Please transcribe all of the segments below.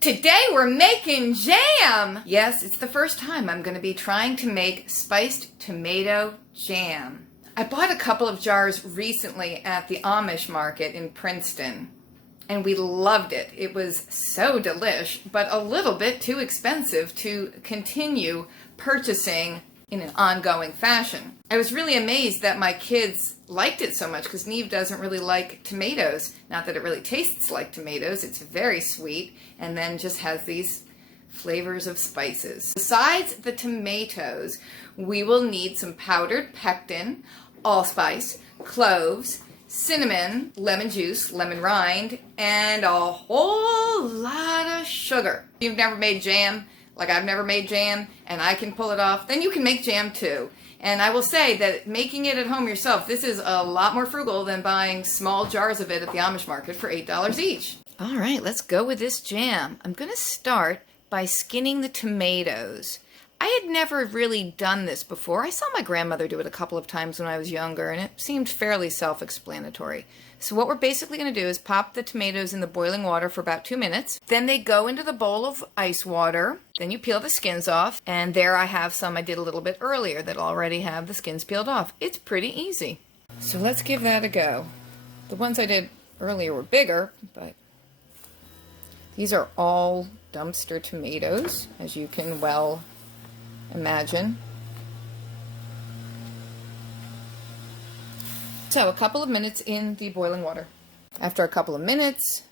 Today we're making jam! Yes, it's the first time I'm going to be trying to make spiced tomato jam. I bought a couple of jars recently at the Amish market in Princeton, and we loved it. It was so delish, but a little bit too expensive to continue purchasing in an ongoing fashion. I was really amazed that my kids liked it so much because Neve doesn't really like tomatoes. Not that it really tastes like tomatoes, it's very sweet and then just has these flavors of spices. Besides the tomatoes, we will need some powdered pectin, allspice, cloves, cinnamon, lemon juice, lemon rind, and a whole lot of sugar. If you've never made jam, like I've never made jam, and I can pull it off, then you can make jam too. And I will say that making it at home yourself, this is a lot more frugal than buying small jars of it at the Amish market for $8 each. All right, let's go with this jam. I'm going to start by skinning the tomatoes. I had never really done this before. I saw my grandmother do it a couple of times when I was younger, and it seemed fairly self-explanatory. So what we're basically going to do is pop the tomatoes in the boiling water for about 2 minutes. Then they go into the bowl of ice water. Then you peel the skins off, and there I have some I did a little bit earlier that already have the skins peeled off. It's pretty easy. So let's give that a go. The ones I did earlier were bigger, but these are all dumpster tomatoes, as you can well imagine. So a couple of minutes in the boiling water. After a couple of minutes,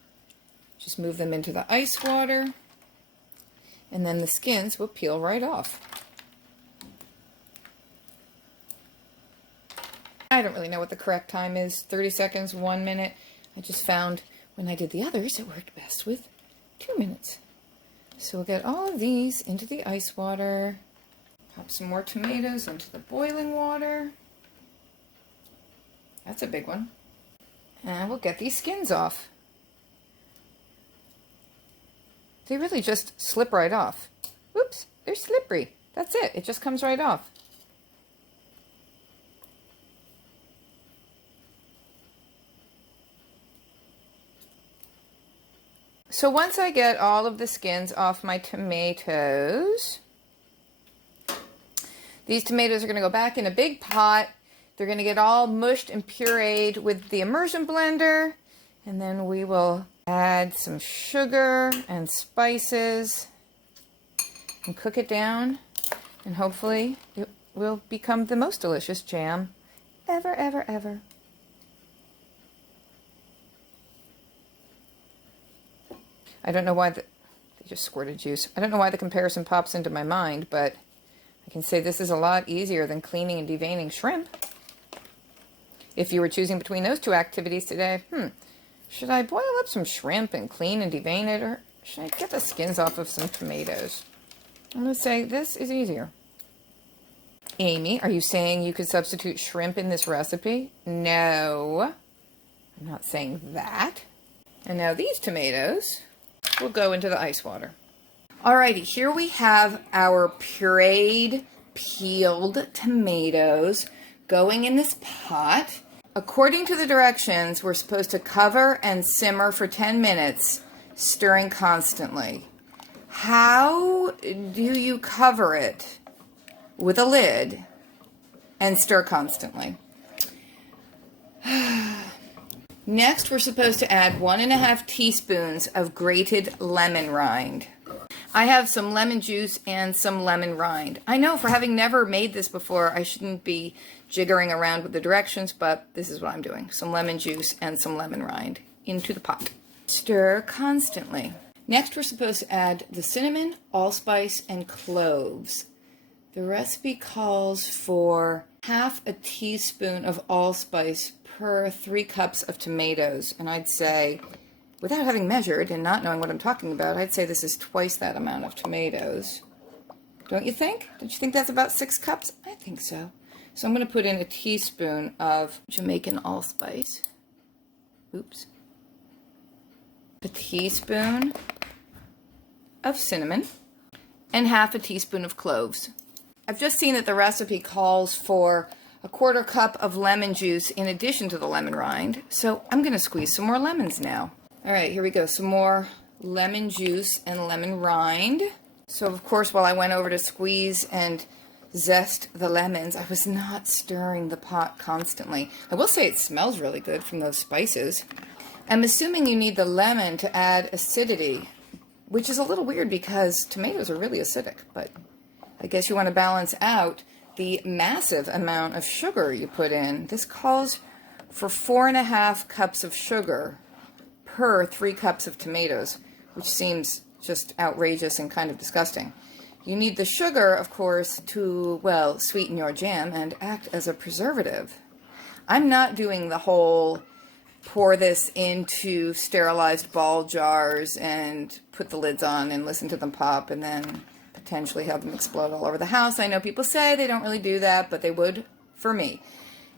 just move them into the ice water, and then the skins will peel right off. I don't really know what the correct time is, 30 seconds, 1 minute. I just found when I did the others, it worked best with 2 minutes. So we'll get all of these into the ice water. Pop some more tomatoes into the boiling water. That's a big one. And we'll get these skins off. They really just slip right off. Oops, they're slippery. That's it. It just comes right off. So once I get all of the skins off my tomatoes, these tomatoes are going to go back in a big pot. They're going to get all mushed and pureed with the immersion blender, and then we will add some sugar and spices and cook it down, and hopefully it will become the most delicious jam ever, ever, ever. I don't know why they just squirted juice. I don't know why the comparison pops into my mind, but I can say this is a lot easier than cleaning and deveining shrimp. If you were choosing between those two activities today, should I boil up some shrimp and clean and devein it, or should I get the skins off of some tomatoes? I'm going to say this is easier. Amy, are you saying you could substitute shrimp in this recipe? No, I'm not saying that. And now these tomatoes will go into the ice water. Alrighty, here we have our pureed, peeled tomatoes going in this pot. According to the directions, we're supposed to cover and simmer for 10 minutes, stirring constantly. How do you cover it with a lid and stir constantly? Next, we're supposed to add 1½ teaspoons of grated lemon rind. I have some lemon juice and some lemon rind. I know for having never made this before, I shouldn't be jiggering around with the directions, but this is what I'm doing. Some lemon juice and some lemon rind into the pot. Stir constantly. Next, we're supposed to add the cinnamon, allspice, and cloves. The recipe calls for ½ teaspoon of allspice per 3 cups of tomatoes, and I'd say, without having measured and not knowing what I'm talking about, I'd say this is twice that amount of tomatoes. Don't you think? Don't you think that's about 6 cups? I think so. So I'm going to put in a teaspoon of Jamaican allspice. Oops. A teaspoon of cinnamon and ½ teaspoon of cloves. I've just seen that the recipe calls for a 1/4 cup of lemon juice in addition to the lemon rind, so I'm going to squeeze some more lemons now. All right, here we go. Some more lemon juice and lemon rind. So of course, while I went over to squeeze and zest the lemons, I was not stirring the pot constantly. I will say it smells really good from those spices. I'm assuming you need the lemon to add acidity, which is a little weird because tomatoes are really acidic, but I guess you want to balance out the massive amount of sugar you put in. This calls for 4.5 cups of sugar per 3 cups of tomatoes, which seems just outrageous and kind of disgusting. You need the sugar, of course, to, well, sweeten your jam and act as a preservative. I'm not doing the whole pour this into sterilized ball jars and put the lids on and listen to them pop and then potentially have them explode all over the house. I know people say they don't really do that, but they would for me.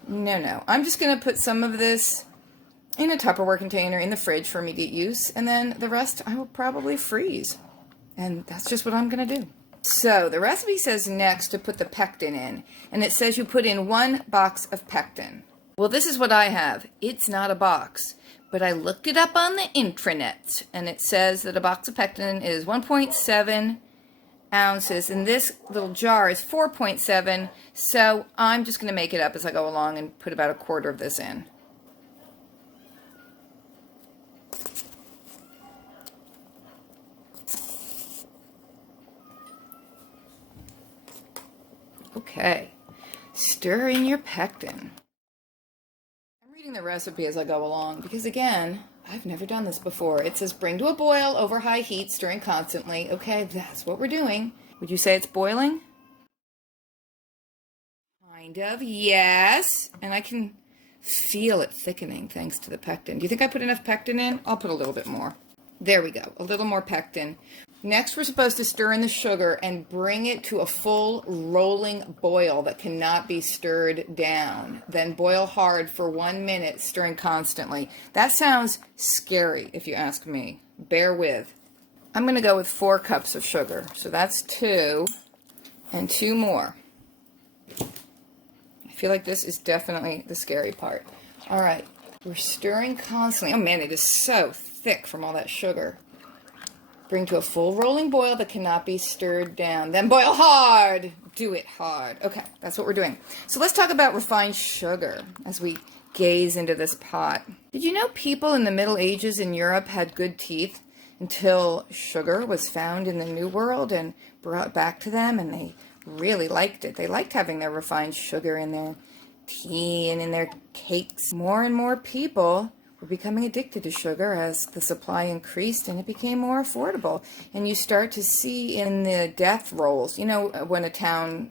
No. I'm just going to put some of this in a Tupperware container in the fridge for immediate use, and then the rest I will probably freeze. And that's just what I'm going to do. So the recipe says next to put the pectin in, and it says you put in 1 box of pectin. Well, this is what I have. It's not a box, but I looked it up on the intranet, and it says that a box of pectin is 1.7 ounces, and this little jar is 4.7, so I'm just going to make it up as I go along and put about 1/4 of this in. Okay, stir in your pectin. I'm reading the recipe as I go along because, again, I've never done this before. It says bring to a boil over high heat, stirring constantly. Okay, that's what we're doing. Would you say it's boiling? Kind of, yes. And I can feel it thickening thanks to the pectin. Do you think I put enough pectin in? I'll put a little bit more. There we go, a little more pectin. Next, we're supposed to stir in the sugar and bring it to a full rolling boil that cannot be stirred down. Then boil hard for 1 minute, stirring constantly. That sounds scary, if you ask me. Bear with. I'm going to go with 4 cups of sugar. So that's 2 and 2 more. I feel like this is definitely the scary part. All right, we're stirring constantly. Oh man, it is so thick from all that sugar. Bring to a full rolling boil that cannot be stirred down. Then boil hard. Do it hard. Okay, that's what we're doing. So let's talk about refined sugar as we gaze into this pot. Did you know people in the Middle Ages in Europe had good teeth until sugar was found in the New World and brought back to them, and they really liked it. They liked having their refined sugar in their tea and in their cakes. More and more people were becoming addicted to sugar as the supply increased and it became more affordable. And you start to see in the death rolls, you know, when the town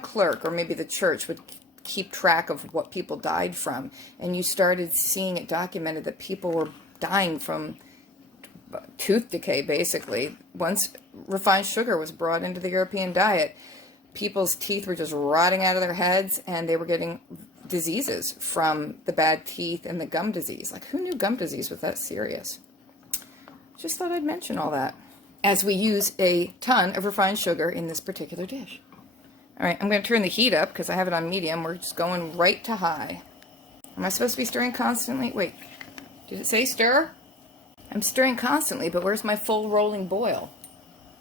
clerk or maybe the church would keep track of what people died from, and you started seeing it documented that people were dying from tooth decay, basically. Once refined sugar was brought into the European diet, people's teeth were just rotting out of their heads, and they were getting diseases from the bad teeth and the gum disease. Like, who knew gum disease was that serious? Just thought I'd mention all that as we use a ton of refined sugar in this particular dish. All right, I'm going to turn the heat up because I have it on medium. We're just going right to high. Am I supposed to be stirring constantly? Wait, did it say stir? I'm stirring constantly, but where's my full rolling boil?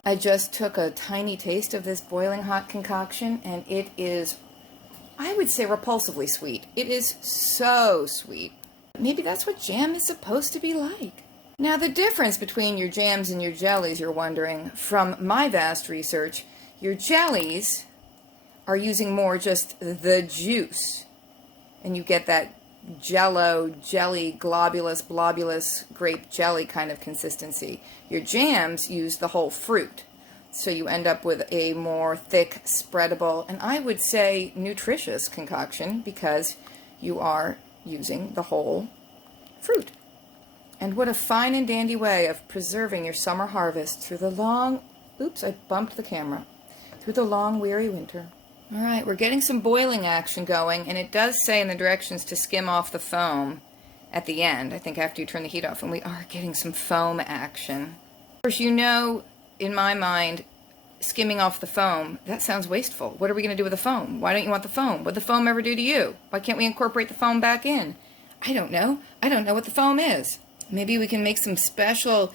I just took a tiny taste of this boiling hot concoction, and it is, I would say, repulsively sweet. It is so sweet. Maybe that's what jam is supposed to be like. Now, the difference between your jams and your jellies, you're wondering, from my vast research, your jellies are using more just the juice, and you get that jello, jelly, globulous grape jelly kind of consistency. Your jams use the whole fruit, so you end up with a more thick, spreadable, and I would say nutritious concoction because you are using the whole fruit. And what a fine and dandy way of preserving your summer harvest through the long, oops, I bumped the camera, through the long, weary winter. All right, we're getting some boiling action going, and it does say in the directions to skim off the foam at the end, I think after you turn the heat off, and we are getting some foam action. Of course, you know, in my mind, skimming off the foam, that sounds wasteful. What are we going to do with the foam? Why don't you want the foam? What did the foam ever do to you? Why can't we incorporate the foam back in? I don't know. I don't know what the foam is. Maybe we can make some special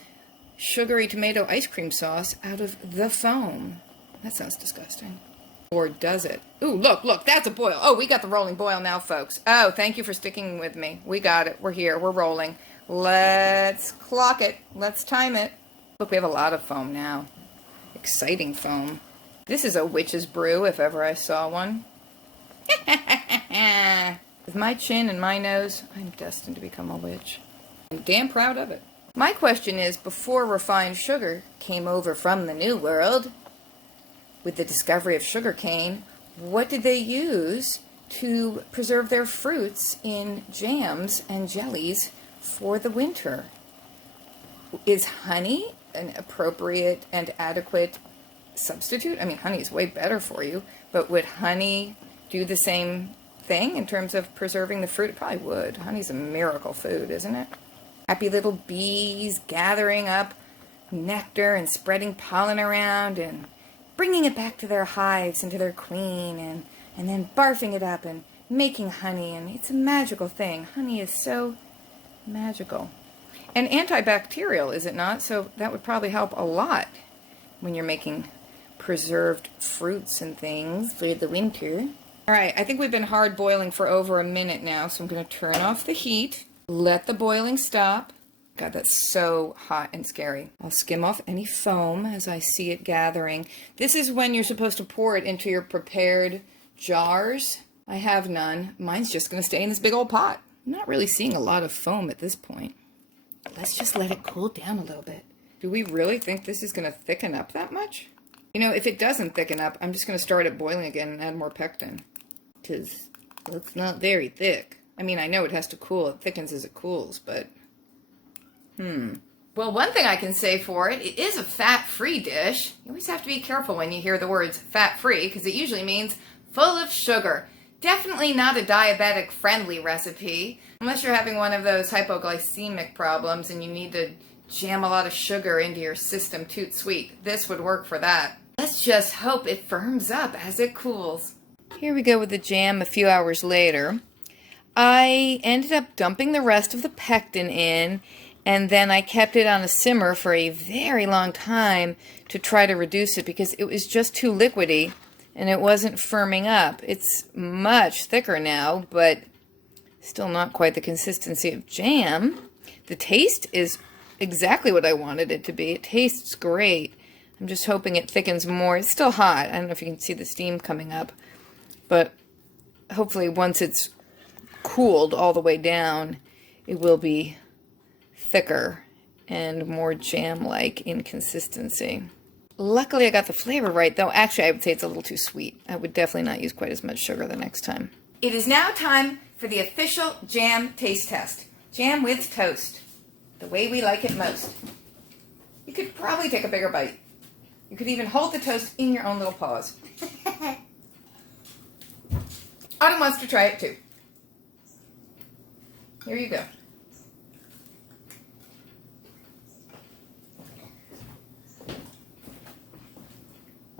sugary tomato ice cream sauce out of the foam. That sounds disgusting. Or does it? Ooh, look, that's a boil. Oh, we got the rolling boil now, folks. Oh, thank you for sticking with me. We got it. We're here. We're rolling. Let's clock it. Let's time it. Look, we have a lot of foam now. Exciting foam. This is a witch's brew, if ever I saw one. With my chin and my nose, I'm destined to become a witch. I'm damn proud of it. My question is, before refined sugar came over from the New World, with the discovery of sugarcane, what did they use to preserve their fruits in jams and jellies for the winter? Is honey an appropriate and adequate substitute? I mean, honey is way better for you, but would honey do the same thing in terms of preserving the fruit? It probably would. Honey's a miracle food, isn't it? Happy little bees gathering up nectar and spreading pollen around and bringing it back to their hives and to their queen, and then barfing it up and making honey, and it's a magical thing. Honey is so magical. And antibacterial, is it not? So that would probably help a lot when you're making preserved fruits and things for the winter. All right, I think we've been hard boiling for over a minute now, so I'm going to turn off the heat, let the boiling stop. God, that's so hot and scary. I'll skim off any foam as I see it gathering. This is when you're supposed to pour it into your prepared jars. I have none. Mine's just going to stay in this big old pot. I'm not really seeing a lot of foam at this point. Let's just let it cool down a little bit. Do we really think this is going to thicken up that much? You know, if it doesn't thicken up, I'm just going to start it boiling again and add more pectin. Because it's not very thick. I mean, I know it has to cool. It thickens as it cools, but... Well, one thing I can say for it, it is a fat-free dish. You always have to be careful when you hear the words fat-free, because it usually means full of sugar. Definitely not a diabetic-friendly recipe, unless you're having one of those hypoglycemic problems and you need to jam a lot of sugar into your system toot sweet. This would work for that. Let's just hope it firms up as it cools. Here we go with the jam a few hours later. I ended up dumping the rest of the pectin in, and then I kept it on a simmer for a very long time to try to reduce it because it was just too liquidy and it wasn't firming up. It's much thicker now, but still not quite the consistency of jam. The taste is exactly what I wanted it to be. It tastes great. I'm just hoping it thickens more. It's still hot. I don't know if you can see the steam coming up, but hopefully once it's cooled all the way down, it will be thicker and more jam-like in consistency. Luckily I got the flavor right, though actually I would say it's a little too sweet. I would definitely not use quite as much sugar the next time. It is now time for the official jam taste test. Jam with toast. The way we like it most. You could probably take a bigger bite. You could even hold the toast in your own little paws. Autumn wants to try it too. Here you go.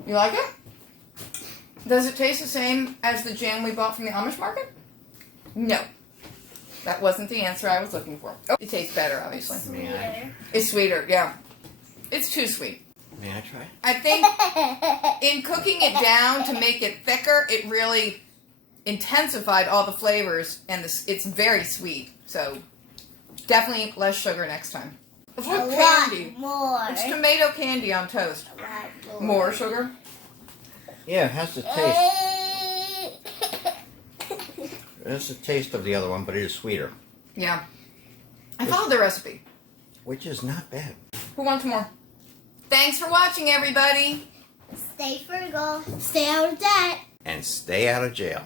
You like it? Does it taste the same as the jam we bought from the Amish market? No. That wasn't the answer I was looking for. Oh, it tastes better, obviously. May I? It's sweeter, yeah. It's too sweet. May I try? I think in cooking it down to make it thicker, it really intensified all the flavors, and it's very sweet. So definitely less sugar next time. It's like candy. More. It's tomato candy on toast. More sugar? Yeah, it has the taste. It has the taste of the other one, but it is sweeter. Yeah. I followed the recipe. Which is not bad. Who wants more? Thanks for watching, everybody. Stay frugal. Stay out of debt. And stay out of jail.